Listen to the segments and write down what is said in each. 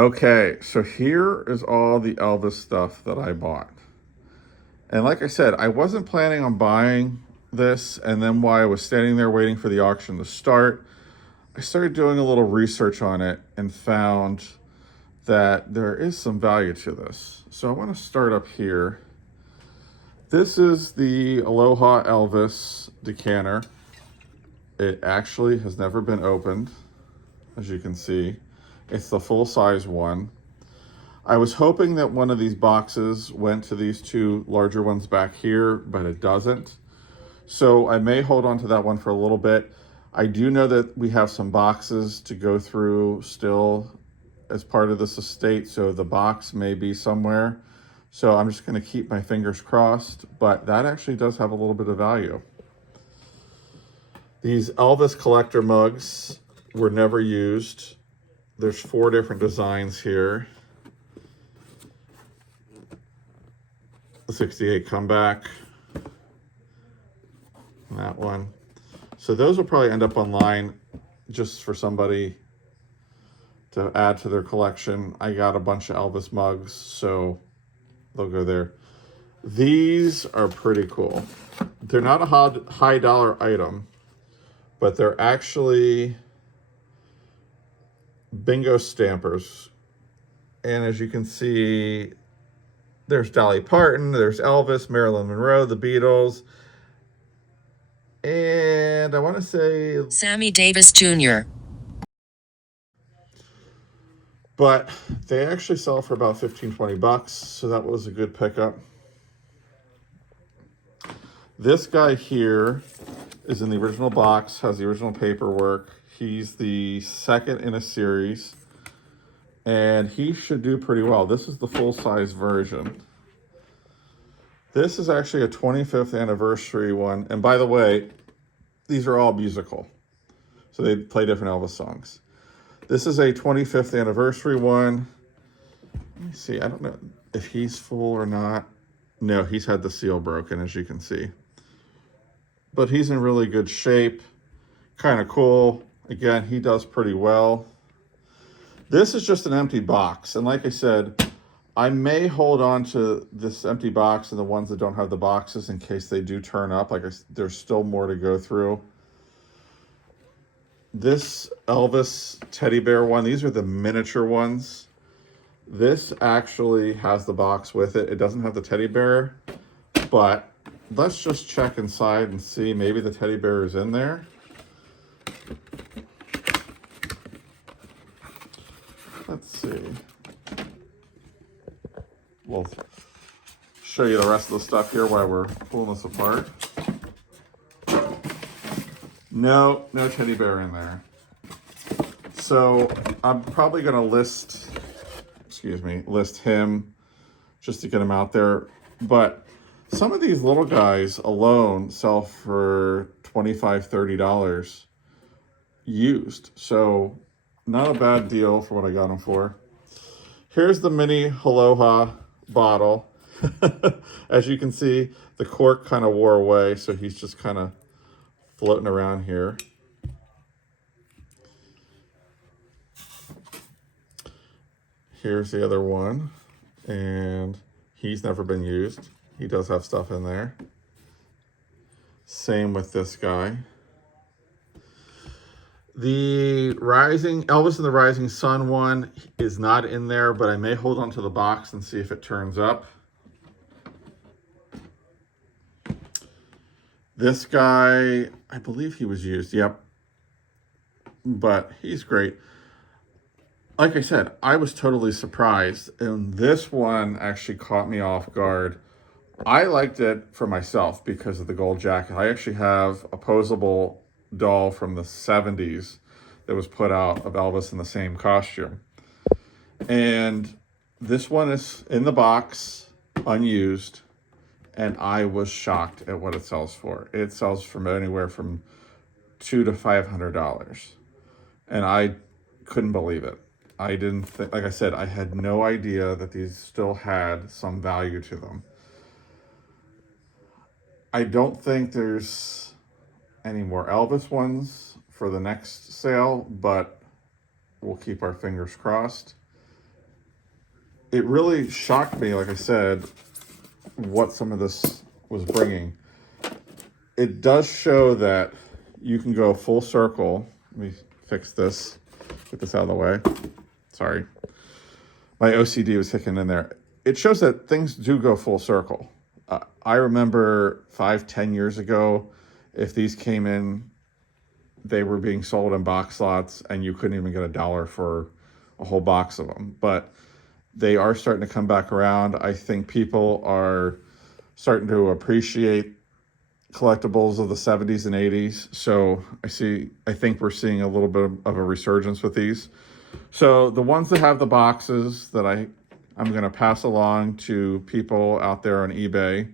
Okay, so here is all the Elvis stuff that I bought. And like I said, I wasn't planning on buying this. And then while I was standing there waiting for the auction to start, I started doing a little research on it and found that there is some value to this. So I want to start up here. This is the Aloha Elvis decanter. It actually has never been opened, as you can see. It's the full-size one. I was hoping that one of these boxes went to these two larger ones back here, but it doesn't. So I may hold on to that one for a little bit. I do know that we have some boxes to go through still as part of this estate, so the box may be somewhere. So I'm just gonna keep my fingers crossed, but that actually does have a little bit of value. These Elvis collector mugs were never used. There's 4 different designs here. The 68 comeback, that one. So those will probably end up online just for somebody to add to their collection. I got a bunch of Elvis mugs, so they'll go there. These are pretty cool. They're not a high dollar item, but they're actually bingo stampers. And as you can see, there's Dolly Parton, there's Elvis, Marilyn Monroe, the Beatles, and I want to say Sammy Davis Jr. But they actually sell for about 15-20 bucks, so that was a good pickup. This guy here is in the original box, has the original paperwork. He's the second in a series, and he should do pretty well. This is the full-size version. This is actually a 25th anniversary one, and by the way, these are all musical, so they play different Elvis songs. This is a 25th anniversary one. Let me see, I don't know if he's full or not. No, he's had the seal broken, as you can see. But he's in really good shape. Kind of cool. Again, he does pretty well. This is just an empty box. And like I said, I may hold on to this empty box and the ones that don't have the boxes in case they do turn up. There's still more to go through. This Elvis teddy bear one, these are the miniature ones. This actually has the box with it. It doesn't have the teddy bear, but let's just check inside and see. Maybe the teddy bear is in there. Let's see. We'll show you the rest of the stuff here while we're pulling this apart. No teddy bear in there. So I'm probably gonna list him just to get him out there. But some of these little guys alone sell for $25, $30 used. So not a bad deal for what I got them for. Here's the mini Aloha bottle. As you can see, the cork kind of wore away, so he's just kind of floating around here. Here's the other one, and he's never been used. He does have stuff in there. Same with this guy. The Elvis and the Rising Sun one is not in there, but I may hold on to the box and see if it turns up. This guy, I believe he was used, yep. But he's great. Like I said, I was totally surprised, and this one actually caught me off guard. I liked it for myself because of the gold jacket. I actually have a posable doll from the 70s that was put out of Elvis in the same costume. And this one is in the box, unused, and I was shocked at what it sells for. It sells from anywhere from $200 to $500. And I couldn't believe it. I didn't think, like I said, I had no idea that these still had some value to them. I don't think there's any more Elvis ones for the next sale, but we'll keep our fingers crossed. it really shocked me, like I said, what some of this was bringing. It does show that you can go full circle. Let me fix this, get this out of the way. Sorry. My OCD was kicking in there. It shows that things do go full circle. I remember 5-10 years ago, if these came in, they were being sold in box lots and you couldn't even get $1 for a whole box of them. But they are starting to come back around. I think people are starting to appreciate collectibles of the 70s and 80s. So I think we're seeing a little bit of a resurgence with these. So the ones that have the boxes that I'm going to pass along to people out there on eBay,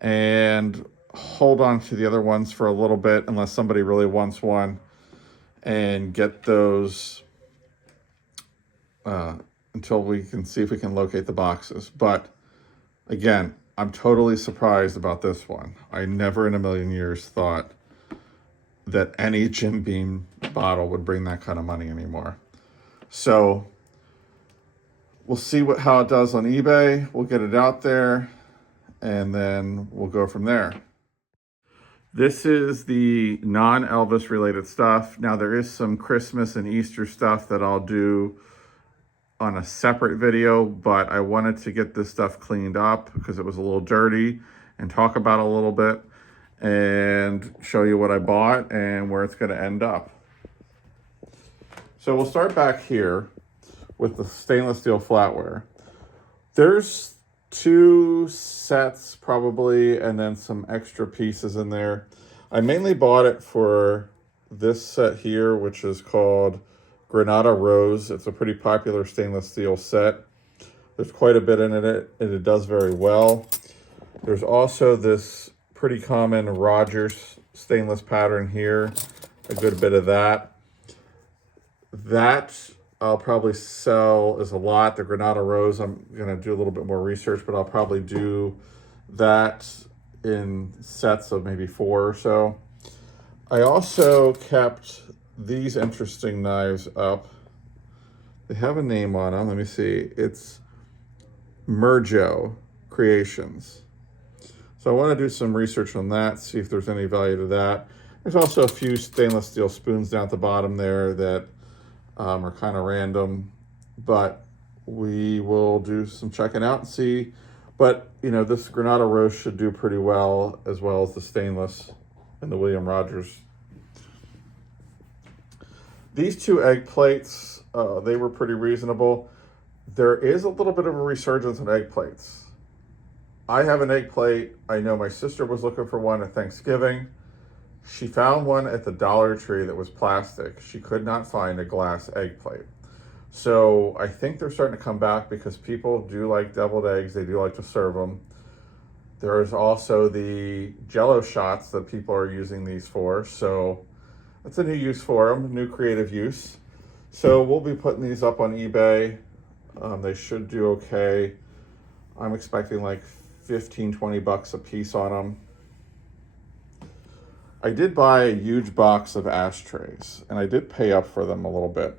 and hold on to the other ones for a little bit unless somebody really wants one, and get those until we can see if we can locate the boxes. But again, I'm totally surprised about this one. I never in a million years thought that any Jim Beam bottle would bring that kind of money anymore. So we'll see how it does on eBay. We'll get it out there, and then we'll go from there. This is the non-Elvis related stuff. Now there is some Christmas and Easter stuff that I'll do on a separate video, but I wanted to get this stuff cleaned up because it was a little dirty, and talk about it a little bit and show you what I bought and where it's going to end up. So we'll start back here with the stainless steel flatware. There's 2 sets probably, and then some extra pieces in there. I mainly bought it for this set here, which is called Granada Rose. It's a pretty popular stainless steel set. There's quite a bit in it, and it does very well. There's also this pretty common Rogers stainless pattern here, a good bit of that. That I'll probably sell as a lot. The Granada Rose, I'm going to do a little bit more research, but I'll probably do that in sets of maybe 4 or so. I also kept these interesting knives up. They have a name on them. Let me see. It's Merjo Creations. So I want to do some research on that, see if there's any value to that. There's also a few stainless steel spoons down at the bottom there that are kind of random, but we will do some checking out and see. But this Granada Rose should do pretty well as the stainless and the William Rogers. These 2 egg plates, they were pretty reasonable. There is a little bit of a resurgence in egg plates. I have an egg plate. I know my sister was looking for one at Thanksgiving. She found one at the Dollar Tree that was plastic. She could not find a glass egg plate. So I think they're starting to come back because people do like deviled eggs. They do like to serve them. There is also the Jello shots that people are using these for. So that's a new use for them, new creative use. So we'll be putting these up on eBay. They should do okay. I'm expecting like 15-20 bucks a piece on them. I did buy a huge box of ashtrays, and I did pay up for them a little bit.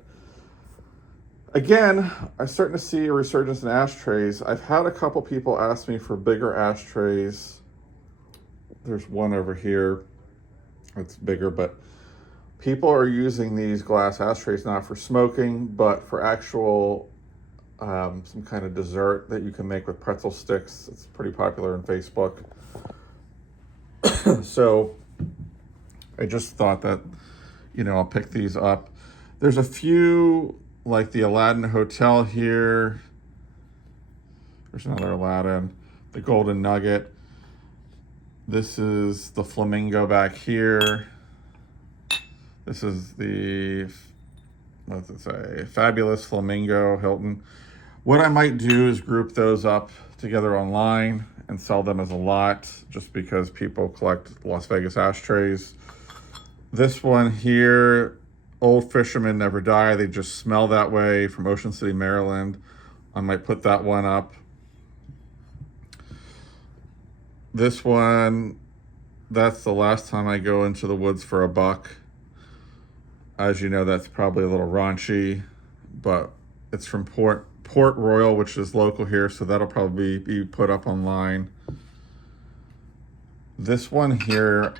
Again, I'm starting to see a resurgence in ashtrays. I've had a couple people ask me for bigger ashtrays. There's one over here. It's bigger, but people are using these glass ashtrays not for smoking, but for actual some kind of dessert that you can make with pretzel sticks. It's pretty popular on Facebook. So I just thought that, I'll pick these up. There's a few, like the Aladdin Hotel here. There's another Aladdin. The Golden Nugget. This is the Flamingo back here. This is the, what's it say? Fabulous Flamingo Hilton. What I might do is group those up together online and sell them as a lot, just because people collect Las Vegas ashtrays. This one here, Old Fishermen Never Die. They just smell that way, from Ocean City, Maryland. I might put that one up. This one, that's the last time I go into the woods for $1. As you know, that's probably a little raunchy, but it's from Port Royal, which is local here, so that'll probably be put up online. This one here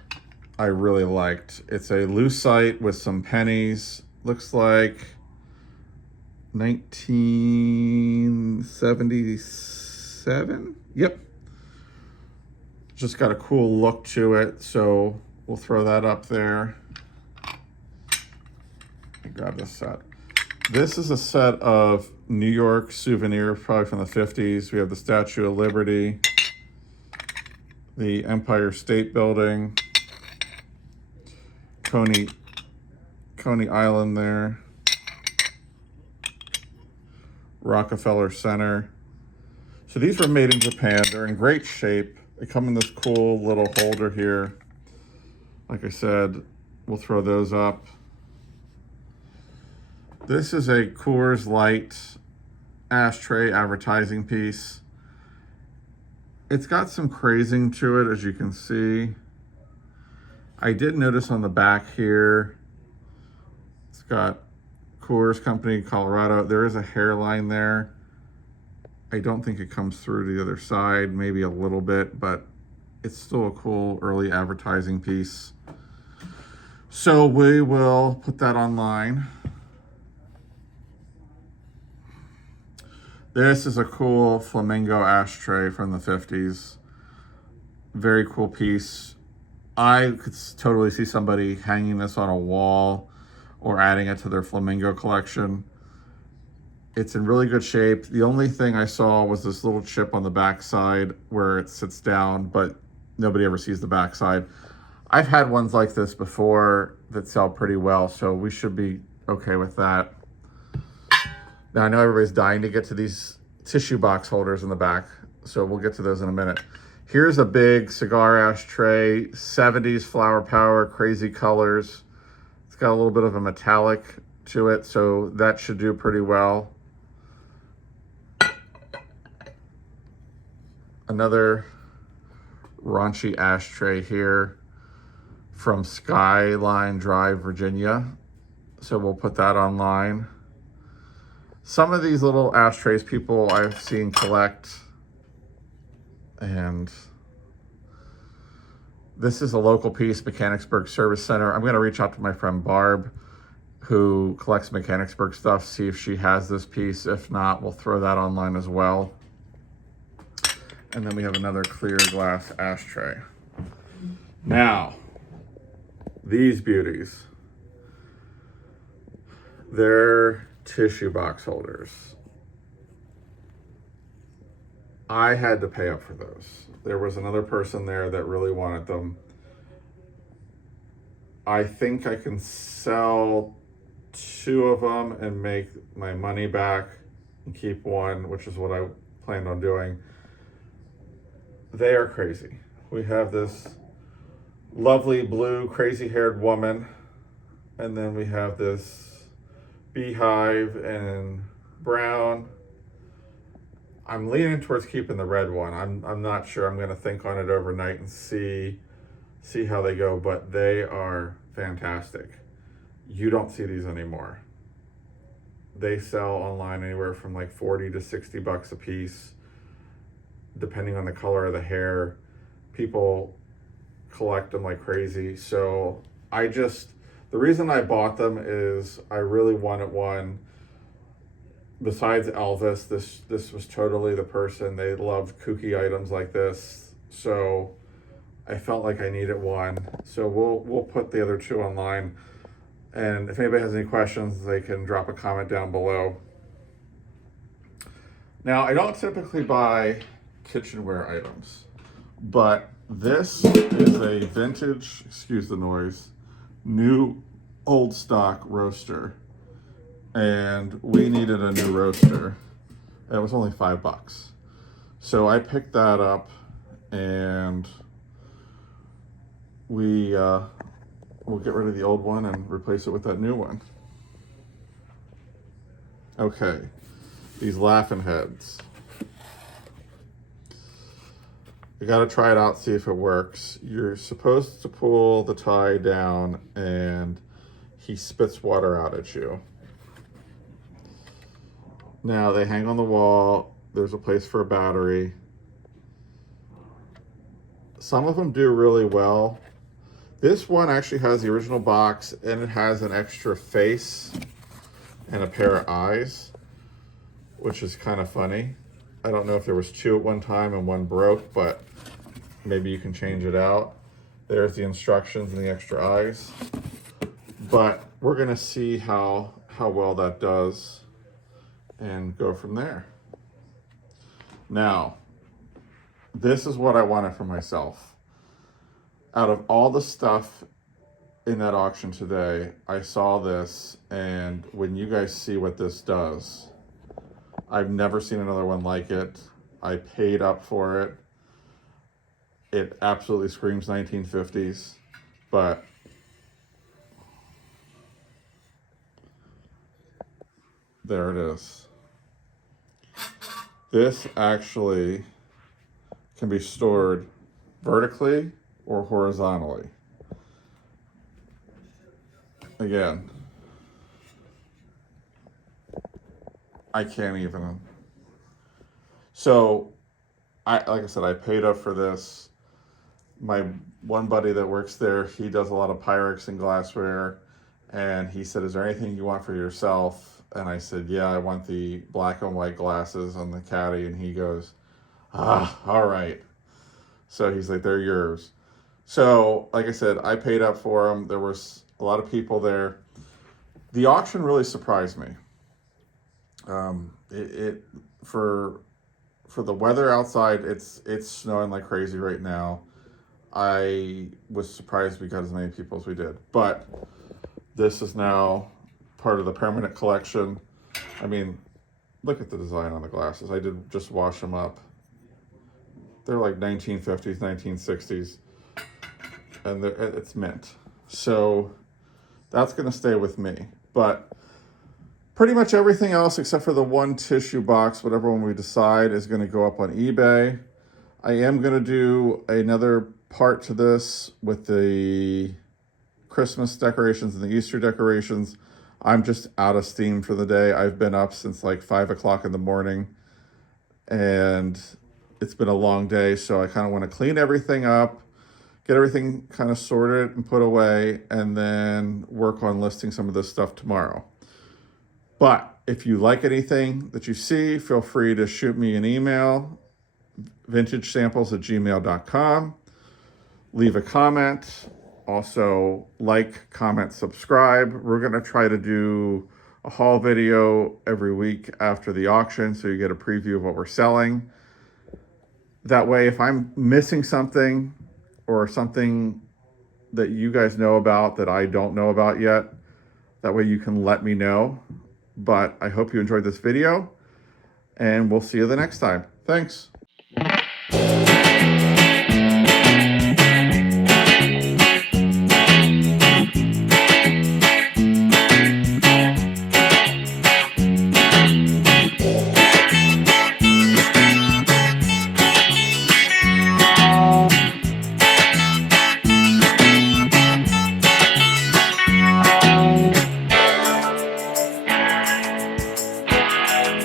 I really liked. It's a lucite with some pennies. Looks like 1977. Yep. Just got a cool look to it, so we'll throw that up there. Grab this set. This is a set of New York souvenirs, probably from the 50s. We have the Statue of Liberty, the Empire State Building, Coney Island there, Rockefeller Center. So these were made in Japan. They're in great shape. They come in this cool little holder here. Like I said, we'll throw those up. This is a Coors Light ashtray advertising piece. It's got some crazing to it, as you can see. I did notice on the back here, it's got Coors Company, Colorado. There is a hairline there. I don't think it comes through to the other side, maybe a little bit, but it's still a cool early advertising piece. So we will put that online. This is a cool flamingo ashtray from the 50s. Very cool piece. I could totally see somebody hanging this on a wall or adding it to their flamingo collection. It's in really good shape. The only thing I saw was this little chip on the back side where it sits down, but nobody ever sees the back side. I've had ones like this before that sell pretty well, so we should be okay with that. Now, I know everybody's dying to get to these tissue box holders in the back, so we'll get to those in a minute. Here's a big cigar ashtray, 70s flower power, crazy colors. It's got a little bit of a metallic to it, so that should do pretty well. Another raunchy ashtray here from Skyline Drive, Virginia. So we'll put that online. Some of these little ashtrays people I've seen collect, and this is a local piece, Mechanicsburg Service Center. I'm gonna reach out to my friend Barb, who collects Mechanicsburg stuff, see if she has this piece. If not, we'll throw that online as well. And then we have another clear glass ashtray. Now, these beauties, they're tissue box holders. I had to pay up for those. There was another person there that really wanted them. I think I can sell 2 of them and make my money back and keep one, which is what I planned on doing. They are crazy. We have this lovely blue crazy haired woman, and then we have this beehive in brown. I'm leaning towards keeping the red one. I'm not sure. I'm gonna think on it overnight and see how they go, but they are fantastic. You don't see these anymore. They sell online anywhere from like 40 to 60 bucks a piece, depending on the color of the hair. People collect them like crazy. So the reason I bought them is I really wanted one. Besides Elvis, this was totally the person. They loved kooky items like this. So I felt like I needed one. So we'll put the other 2 online. And if anybody has any questions, they can drop a comment down below. Now, I don't typically buy kitchenware items, but this is a vintage, excuse the noise, new old stock roaster. And we needed a new roaster. It was only $5. So I picked that up, and we'll get rid of the old one and replace it with that new one. Okay, these laughing heads. You gotta try it out, see if it works. You're supposed to pull the tie down and he spits water out at you. Now they hang on the wall. There's a place for a battery. Some of them do really well. This one actually has the original box, and it has an extra face and a pair of eyes, which is kind of funny. I don't know if there was two at one time and one broke, but maybe you can change it out. There's the instructions and the extra eyes. But we're gonna see how well that does and go from there. Now, this is what I wanted for myself. Out of all the stuff in that auction today, I saw this, and when you guys see what this does, I've never seen another one like it. I paid up for it. It absolutely screams 1950s, but there it is. This actually can be stored vertically or horizontally. Again, I can't even. So, like I said, I paid up for this. My one buddy that works there, he does a lot of Pyrex and glassware, and he said, "Is there anything you want for yourself?" And I said, "Yeah, I want the black and white glasses on the caddy." And he goes, all right. So he's like, "They're yours." So, like I said, I paid up for them. There was a lot of people there. The auction really surprised me. For the weather outside, it's snowing like crazy right now. I was surprised we got as many people as we did, but this is now part of the permanent collection. I mean, look at the design on the glasses. I did just wash them up. They're like 1950s, 1960s, and it's mint. So that's going to stay with me. But pretty much everything else except for the one tissue box, whatever one we decide, is going to go up on eBay. I am going to do another part to this with the Christmas decorations and the Easter decorations. I'm just out of steam for the day. I've been up since like 5 o'clock in the morning, and it's been a long day, so I kind of want to clean everything up, get everything kind of sorted and put away, and then work on listing some of this stuff tomorrow. But if you like anything that you see, feel free to shoot me an email, vintagesamples@gmail.com. Leave a comment. Also, like, comment, subscribe. We're going to try to do a haul video every week after the auction, so you get a preview of what we're selling. That way, if I'm missing something or something that you guys know about that I don't know about yet, that way you can let me know. But I hope you enjoyed this video, and we'll see you the next time. Thanks.